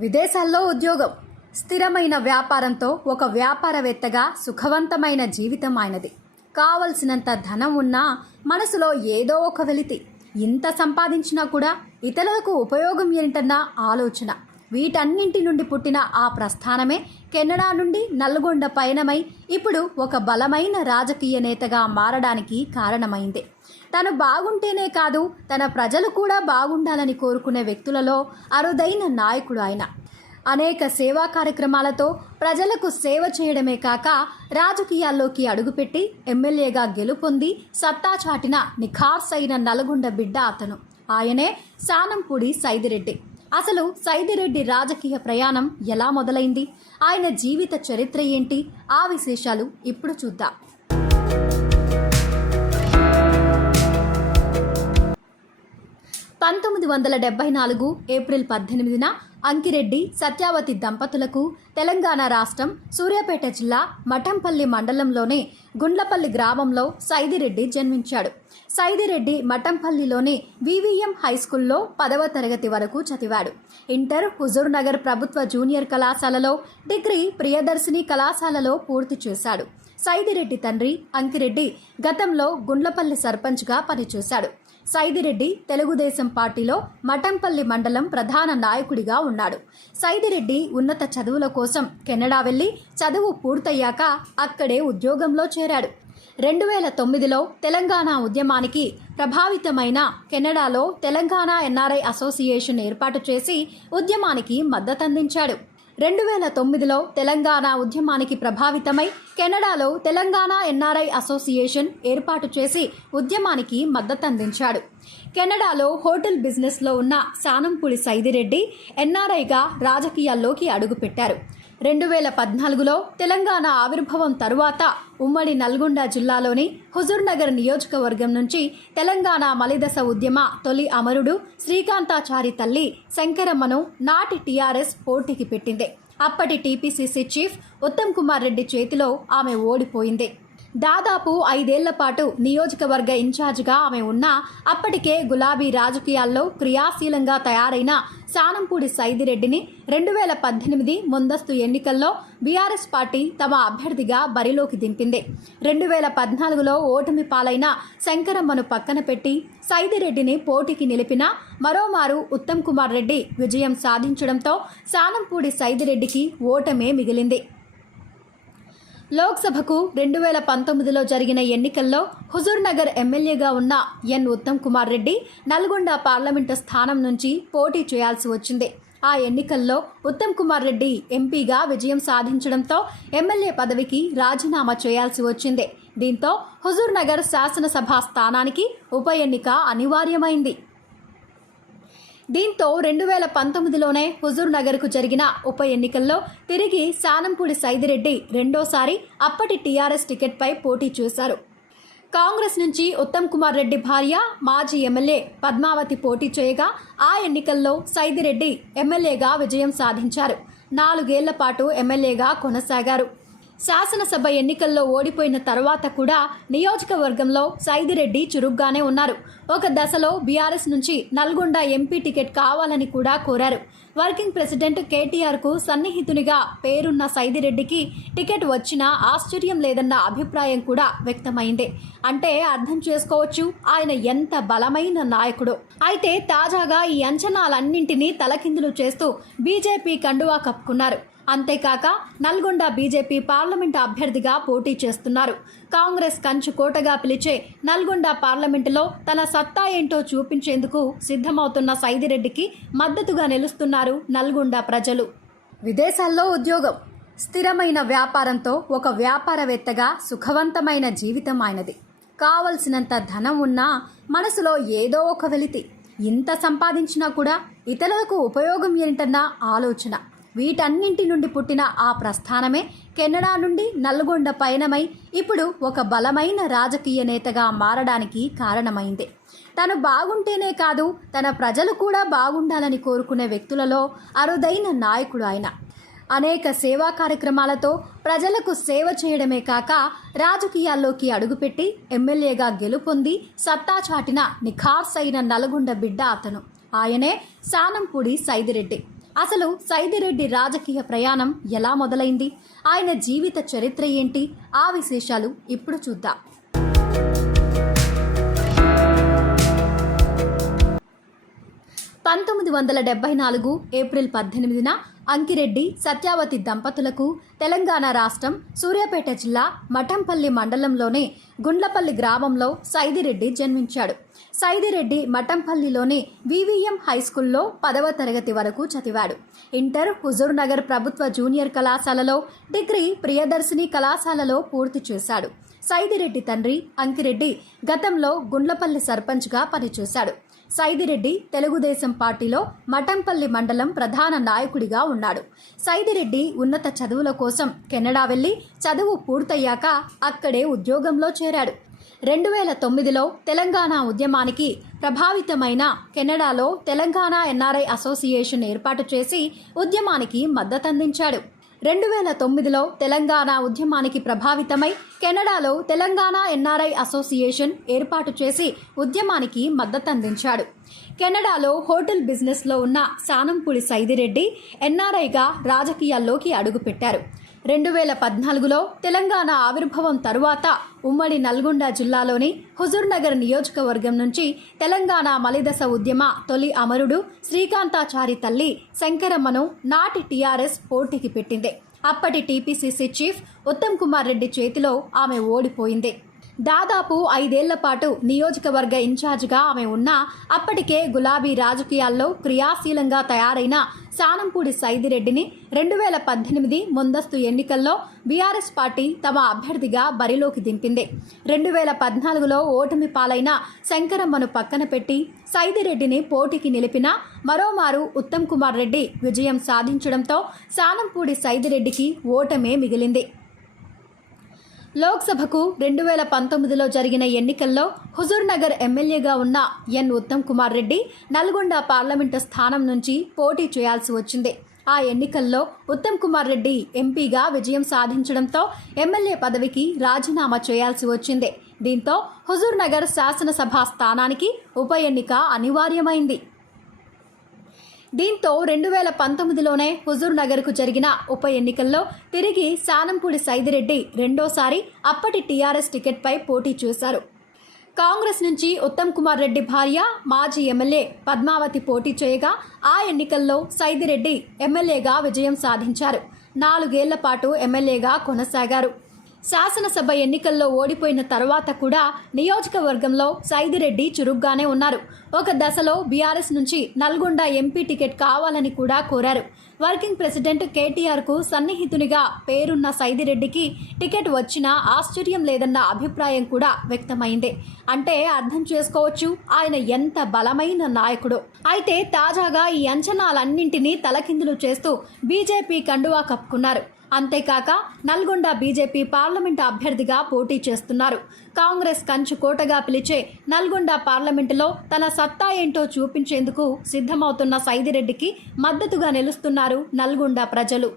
విదేశాల్లో ఉద్యోగం. స్థిరమైన వ్యాపారంతో ఒక వ్యాపారవేత్తగా సుఖవంతమైన జీవితం ఆయనది. కావలసినంత ధనం ఉన్నా మనసులో ఏదో ఒక వెలితి. ఇంత సంపాదించినా కూడా ఇతరులకు ఉపయోగం ఏంటన్న ఆలోచన. వీటన్నింటి నుండి పుట్టిన ఆ ప్రస్థానమే కెనడా నుండి నల్గొండ పయనమై ఇప్పుడు ఒక బలమైన రాజకీయ నేతగా మారడానికి కారణమైంది. తను బాగుంటేనే కాదు తన ప్రజలు కూడా బాగుండాలని కోరుకునే వ్యక్తులలో అరుదైన నాయకుడు ఆయన. అనేక సేవా కార్యక్రమాలతో ప్రజలకు సేవ చేయడమే కాక రాజకీయాల్లోకి అడుగుపెట్టి ఎమ్మెల్యేగా గెలుపొంది సత్తా చాటిన నిఖార్సైన నల్గొండ బిడ్డ అతను. ఆయనే సానంపూడి సైదిరెడ్డి. అసలు సైదిరెడ్డి రాజకీయ ప్రయాణం ఎలా మొదలైంది? ఆయన జీవిత చరిత్ర ఏంటి? ఆ విశేషాలు ఇప్పుడు చూద్దాం. పంతొమ్మిది వందల డెబ్బై నాలుగు ఏప్రిల్ పద్దెనిమిదిన అంకిరెడ్డి సత్యావతి దంపతులకు తెలంగాణ రాష్ట్రం సూర్యాపేట జిల్లా మఠంపల్లి మండలంలోని గుండ్లపల్లి గ్రామంలో సైదిరెడ్డి జన్మించాడు. సైదిరెడ్డి మఠంపల్లిలోని వివిఎం హైస్కూల్లో పదవ తరగతి వరకు చదివాడు. ఇంటర్ హుజూర్ నగర్ ప్రభుత్వ జూనియర్ కళాశాలలో డిగ్రీ ప్రియదర్శిని కళాశాలలో పూర్తి చేశాడు. సైదిరెడ్డి తండ్రి అంకిరెడ్డి గతంలో గుండ్లపల్లి సర్పంచ్గా పనిచేశాడు. సైదిరెడ్డి తెలుగుదేశం పార్టీలో మఠంపల్లి మండలం ప్రధాన నాయకుడిగా ఉన్నాడు. సైదిరెడ్డి ఉన్నత చదువుల కోసం కెనడా వెళ్ళి చదువు పూర్తయ్యాక అక్కడే ఉద్యోగంలో చేరాడు. రెండు వేల తొమ్మిదిలో తెలంగాణ ఉద్యమానికి ప్రభావితమైన కెనడాలో తెలంగాణ ఎన్ఆర్ఐ అసోసియేషన్ ఏర్పాటు చేసి ఉద్యమానికి మద్దతందించాడు రెండు వేల తొమ్మిదిలో తెలంగాణ ఉద్యమానికి ప్రభావితమై కెనడాలో తెలంగాణ ఎన్ఆర్ఐ అసోసియేషన్ ఏర్పాటు చేసి ఉద్యమానికి మద్దతందించాడు. కెనడాలో హోటల్ బిజినెస్లో ఉన్న సానంపుడి సైదిరెడ్డి ఎన్ఆర్ఐగా రాజకీయాల్లోకి అడుగుపెట్టారు. రెండు వేల పద్నాలుగులో తెలంగాణ ఆవిర్భావం తరువాత ఉమ్మడి నల్గొండ జిల్లాలోని హుజూర్నగర్ నియోజకవర్గం నుంచి తెలంగాణ మలిదశ ఉద్యమ తొలి అమరుడు శ్రీకాంతాచారి తల్లి శంకరమ్మను నాటి టీఆర్ఎస్ పోటీకి పెట్టింది. అప్పటి టీపీసీసీ చీఫ్ ఉత్తమ్ కుమార్ రెడ్డి చేతిలో ఆమె ఓడిపోయింది. దాదాపు ఐదేళ్ళ పాటు నియోజకవర్గ ఇన్ఛార్జిగా ఆమె ఉన్నా అప్పటికే గులాబీ రాజకీయాల్లో క్రియాశీలంగా తయారైన సానంపూడి సైదిరెడ్డిని రెండు వేల పద్దెనిమిది ముందస్తు ఎన్నికల్లో బీఆర్ఎస్ పార్టీ తమ అభ్యర్థిగా బరిలోకి దింపింది. రెండు వేల పద్నాలుగులో ఓటమి పాలైన శంకరమ్మను పక్కన పెట్టి సైదిరెడ్డిని పోటీకి నిలిపిన మరోమారు ఉత్తమ్ కుమార్ రెడ్డి విజయం సాధించడంతో సానంపూడి సైదిరెడ్డికి ఓటమే మిగిలింది. లోక్సభకు రెండు వేల పంతొమ్మిదిలో జరిగిన ఎన్నికల్లో హుజూర్నగర్ ఎమ్మెల్యేగా ఉన్న ఎన్ ఉత్తమ్ కుమార్ రెడ్డి నల్గొండ పార్లమెంటు స్థానం నుంచి పోటీ చేయాల్సి వచ్చింది. ఆ ఎన్నికల్లో ఉత్తమ్ కుమార్ రెడ్డి ఎంపీగా విజయం సాధించడంతో ఎమ్మెల్యే పదవికి రాజీనామా చేయాల్సి వచ్చింది. దీంతో హుజూర్నగర్ శాసనసభ స్థానానికి ఉప ఎన్నిక అనివార్యమైంది. దీంతో రెండు వేల పంతొమ్మిదిలోనే హుజూర్ నగర్కు జరిగిన ఉప ఎన్నికల్లో తిరిగి సానంపూడి సైదిరెడ్డి రెండోసారి అప్పటి టీఆర్ఎస్ టికెట్పై పోటీ చేశారు. కాంగ్రెస్ నుంచి ఉత్తమ్ కుమార్ రెడ్డి భార్య మాజీ ఎమ్మెల్యే పద్మావతి పోటీ చేయగా ఆ ఎన్నికల్లో సైదిరెడ్డి ఎమ్మెల్యేగా విజయం సాధించారు. నాలుగేళ్ళ పాటు ఎమ్మెల్యేగా కొనసాగారు. శాసనసభ ఎన్నికల్లో ఓడిపోయిన తర్వాత కూడా నియోజకవర్గంలో సైదిరెడ్డి చురుగ్గానే ఉన్నారు. ఒక దశలో బీఆర్ఎస్ నుంచి నల్గొండ ఎంపీ టికెట్ కావాలని కూడా కోరారు. వర్కింగ్ ప్రెసిడెంట్ కేటీఆర్కు సన్నిహితునిగా పేరున్న సైదిరెడ్డికి టికెట్ వచ్చినా ఆశ్చర్యం లేదన్న అభిప్రాయం కూడా వ్యక్తమైంది. అంటే అర్థం చేసుకోవచ్చు ఆయన ఎంత బలమైన నాయకుడో. అయితే తాజాగా ఈ అంచనాలన్నింటినీ తలకిందులు చేస్తూ బీజేపీ కండువా కప్పుకున్నారు. అంతేకాక నల్గొండ బీజేపీ పార్లమెంటు అభ్యర్థిగా పోటీ చేస్తున్నారు. కాంగ్రెస్ కంచు కోటగా పిలిచే నల్గొండ పార్లమెంటులో తన సత్తా ఏంటో చూపించేందుకు సిద్ధమవుతున్న సైదిరెడ్డికి మద్దతుగా నిలుస్తున్నారు నల్గొండ ప్రజలు. విదేశాల్లో ఉద్యోగం. స్థిరమైన వ్యాపారంతో ఒక వ్యాపారవేత్తగా సుఖవంతమైన జీవితం ఆయనది. కావలసినంత ధనం ఉన్నా మనసులో ఏదో ఒక వెలితి. ఇంత సంపాదించినా కూడా ఇతరులకు ఉపయోగం ఏంటన్న ఆలోచన. వీటన్నింటి నుండి పుట్టిన ఆ ప్రస్థానమే కెనడా నుండి నల్గొండ పయనమై ఇప్పుడు ఒక బలమైన రాజకీయ నేతగా మారడానికి కారణమైంది. తను బాగుంటేనే కాదు తన ప్రజలు కూడా బాగుండాలని కోరుకునే వ్యక్తులలో అరుదైన నాయకుడు ఆయన. అనేక సేవా కార్యక్రమాలతో ప్రజలకు సేవ చేయడమే కాక రాజకీయాల్లోకి అడుగుపెట్టి ఎమ్మెల్యేగా గెలుపొంది సత్తా చాటిన నిఖార్సైన నల్గొండ బిడ్డ అతను. ఆయనే సానంపూడి సైదిరెడ్డి. అసలు సైదిరెడ్డి రాజకీయ ప్రయాణం ఎలా మొదలైంది? ఆయన జీవిత చరిత్ర ఏంటి? ఆ విశేషాలు ఇప్పుడు చూద్దాం. పంతొమ్మిది వందల డెబ్బై నాలుగు ఏప్రిల్ పద్దెనిమిదిన అంకిరెడ్డి సత్యావతి దంపతులకు తెలంగాణ రాష్ట్రం సూర్యాపేట జిల్లా మఠంపల్లి మండలంలోనే గుండ్లపల్లి గ్రామంలో సైదిరెడ్డి జన్మించాడు. సైదిరెడ్డి మఠంపల్లిలోని వివిఎం హైస్కూల్లో పదవ తరగతి వరకు చదివాడు. ఇంటర్ హుజూర్ నగర్ ప్రభుత్వ జూనియర్ కళాశాలలో డిగ్రీ ప్రియదర్శిని కళాశాలలో పూర్తి చేశాడు. సైదిరెడ్డి తండ్రి అంకిరెడ్డి గతంలో గుండ్లపల్లి సర్పంచ్గా పనిచేశాడు. సైదిరెడ్డి తెలుగుదేశం పార్టీలో మఠంపల్లి మండలం ప్రధాన నాయకుడిగా ఉన్నాడు. సైదిరెడ్డి ఉన్నత చదువుల కోసం కెనడా వెళ్ళి చదువు పూర్తయ్యాక అక్కడే ఉద్యోగంలో చేరాడు. రెండు వేల తొమ్మిదిలో తెలంగాణ ఉద్యమానికి ప్రభావితమైన కెనడాలో తెలంగాణ ఎన్ఆర్ఐ అసోసియేషన్ ఏర్పాటు చేసి ఉద్యమానికి మద్దతందించాడు. రెండు వేల తొమ్మిదిలో తెలంగాణ ఉద్యమానికి ప్రభావితమై కెనడాలో తెలంగాణ ఎన్ఆర్ఐ అసోసియేషన్ ఏర్పాటు చేసి ఉద్యమానికి మద్దతందించాడు. కెనడాలో హోటల్ బిజినెస్లో ఉన్న సానంపూడి సైదిరెడ్డి ఎన్ఆర్ఐగా రాజకీయాల్లోకి అడుగుపెట్టారు. రెండు వేల పద్నాలుగులో తెలంగాణ ఆవిర్భావం తరువాత ఉమ్మడి నల్గొండ జిల్లాలోని హుజూర్నగర్ నియోజకవర్గం నుంచి తెలంగాణ మలిదశ ఉద్యమ తొలి అమరుడు శ్రీకాంతాచారి తల్లి శంకరమ్మను నాటి టీఆర్ఎస్ పోటీకి పెట్టింది. అప్పటి టీపీసీసీ చీఫ్ ఉత్తమ్ కుమార్ రెడ్డి చేతిలో ఆమె ఓడిపోయింది. దాదాపు ఐదేళ్ళ పాటు నియోజకవర్గ ఇన్ఛార్జిగా ఆమె ఉన్నా అప్పటికే గులాబీ రాజకీయాల్లో క్రియాశీలంగా తయారైన సానంపూడి సైదిరెడ్డిని రెండు వేల పద్దెనిమిది ముందస్తు ఎన్నికల్లో బీఆర్ఎస్ పార్టీ తమ అభ్యర్థిగా బరిలోకి దింపింది. రెండు వేల పద్నాలుగులో ఓటమి పాలైన శంకరమ్మను పక్కన పెట్టి సైదిరెడ్డిని పోటీకి నిలిపిన మరోమారు ఉత్తమ్ కుమార్ రెడ్డి విజయం సాధించడంతో సానంపూడి సైదిరెడ్డికి ఓటమే మిగిలింది. లోక్సభకు రెండు వేల పంతొమ్మిదిలో జరిగిన ఎన్నికల్లో హుజూర్ నగర్ ఎమ్మెల్యేగా ఉన్న ఎన్ ఉత్తమ్ కుమార్ రెడ్డి నల్గొండ పార్లమెంటు స్థానం నుంచి పోటీ చేయాల్సి వచ్చింది. ఆ ఎన్నికల్లో ఉత్తమ్ కుమార్ రెడ్డి ఎంపీగా విజయం సాధించడంతో ఎమ్మెల్యే పదవికి రాజీనామా చేయాల్సి వచ్చింది. దీంతో హుజూర్ నగర్ శాసనసభ స్థానానికి ఉప ఎన్నిక అనివార్యమైంది. దీంతో రెండు వేల పంతొమ్మిదిలోనే హుజూర్ నగర్కు జరిగిన ఉప ఎన్నికల్లో తిరిగి సానంపూడి సైదిరెడ్డి రెండోసారి అప్పటి టీఆర్ఎస్ టికెట్పై పోటీ చేశారు. కాంగ్రెస్ నుంచి ఉత్తమ్ కుమార్ రెడ్డి భార్య మాజీ ఎమ్మెల్యే పద్మావతి పోటీ చేయగా ఆ ఎన్నికల్లో సైదిరెడ్డి ఎమ్మెల్యేగా విజయం సాధించారు. నాలుగేళ్ళ పాటు ఎమ్మెల్యేగా కొనసాగారు. శాసనసభ ఎన్నికల్లో ఓడిపోయిన తర్వాత కూడా నియోజకవర్గంలో సైదిరెడ్డి చురుగ్గానే ఉన్నారు. ఒక దశలో బీఆర్ఎస్ నుంచి నల్గొండ ఎంపీ టికెట్ కావాలని కూడా కోరారు. వర్కింగ్ ప్రెసిడెంట్ కేటీఆర్కు సన్నిహితునిగా పేరున్న సైదిరెడ్డికి టికెట్ వచ్చినా ఆశ్చర్యం లేదన్న అభిప్రాయం కూడా వ్యక్తమైంది. అంటే అర్థం చేసుకోవచ్చు ఆయన ఎంత బలమైన నాయకుడు. అయితే తాజాగా ఈ అంచనాలన్నింటినీ తలకిందులు చేస్తూ బీజేపీ కండువా కప్పుకున్నారు. అంతేకాక నల్గొండ బీజేపీ పార్లమెంటు అభ్యర్థిగా పోటీ చేస్తున్నారు. కాంగ్రెస్ కంచుకోటగా పిలిచే నల్గొండ పార్లమెంటులో తన సత్తా ఏంటో చూపించేందుకు సిద్ధమవుతున్న సైదిరెడ్డికి మద్దతుగా నిలుస్తున్నారు నల్గొండ ప్రజలు.